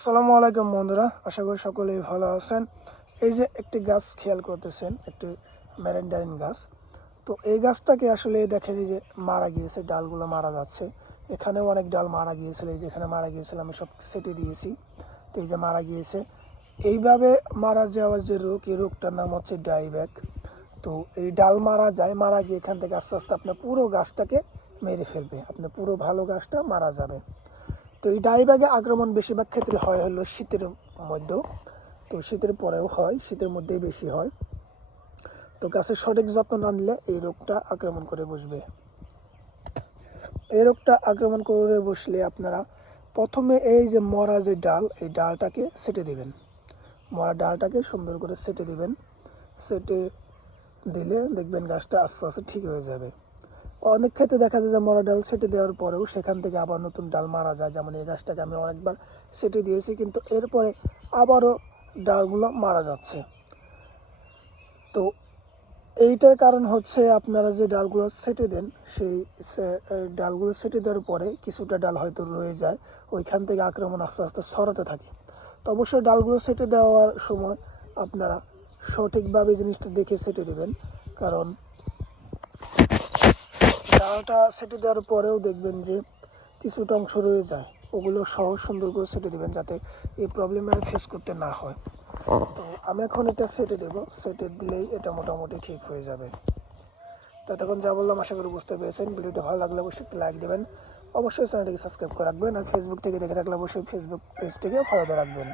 আসসালামু আলাইকুম বন্ধুরা, আশা করি সকলেই ভালো আছেন। এই যে একটি গাছ খেয়াল করতেছেন, একটি ম্যারেন্ডারিন গাছ। তো এই গাছটাকে আসলে দেখেন যে মারা গিয়েছে, ডালগুলো মারা যাচ্ছে। এখানেও অনেক ডাল মারা গিয়েছিল, এই যে এখানে মারা গিয়েছিল, আমি সব সেটে দিয়েছি। তো এই যে মারা গিয়েছে। এইভাবে মারা যাওয়ার যে রোগ, এই রোগটার নাম হচ্ছে ডাইব্যাক। তো এই ডাল মারা যায়, মারা গিয়ে এখান থেকে আস্তে আস্তে আপনার পুরো গাছটাকে মেরে ফেলবে। আপনার পুরো ভালো গাছটা মারা যাবে। তো এই ডাইব্যাগে আক্রমণ বেশিরভাগ ক্ষেত্রে হয় হলো শীতের মধ্যে। তো শীতের পরেও হয়, শীতের মধ্যেই বেশি হয়। তো গাছের সঠিক যত্ন না নিলে এই রোগটা আক্রমণ করে বসবে। এই রোগটা আক্রমণ করে বসলে আপনারা প্রথমে এই যে মরা যে ডাল, এই ডালটাকে সেটে দিবেন। মরা ডালটাকে সুন্দর করে সেটে দিবেন। সেটে দিলে দেখবেন গাছটা আস্তে আস্তে ঠিক হয়ে যাবে। অনেক ক্ষেত্রে দেখা যায় যে মরা ডাল সেটে দেওয়ার পরেও সেখান থেকে আবার নতুন ডাল মারা যায়। যেমন এই গাছটাকে আমি অনেকবার সেটে দিয়েছি, কিন্তু এরপরে আবারও ডালগুলো মারা যাচ্ছে। তো এইটার কারণ হচ্ছে আপনারা যে ডালগুলো সেটে দেন, সেই ডালগুলো সেটে দেওয়ার পরে কিছুটা ডাল হয়তো রয়ে যায়, ওইখান থেকে আক্রমণ আস্তে আস্তে ছড়াতে থাকে। তো অবশ্যই ডালগুলো সেটে দেওয়ার সময় আপনারা সঠিকভাবে জিনিসটা দেখে সেটে দেবেন, কারণ ডালটা সেটে দেওয়ার পরেও দেখবেন যে কিছুটা অংশ রয়ে যায়। ওগুলো সহজ সুন্দর করে সেটে দেবেন যাতে এই প্রবলেম আর ফেস করতে না হয়। তো আমি এখন এটা সেটে দেব। সেটে দিলেই এটা মোটামুটি ঠিক হয়ে যাবে। তো তখন যা বললাম, আশা করি বুঝতে পেরেছেন। ভিডিওটা ভালো লাগলে অবশ্যই একটা লাইক দেবেন। অবশ্যই চ্যানেলটিকে সাবস্ক্রাইব করে রাখবেন। আর ফেসবুক থেকে দেখে থাকলে অবশ্যই ফেসবুক পেজটিকে ফলো রাখবেন।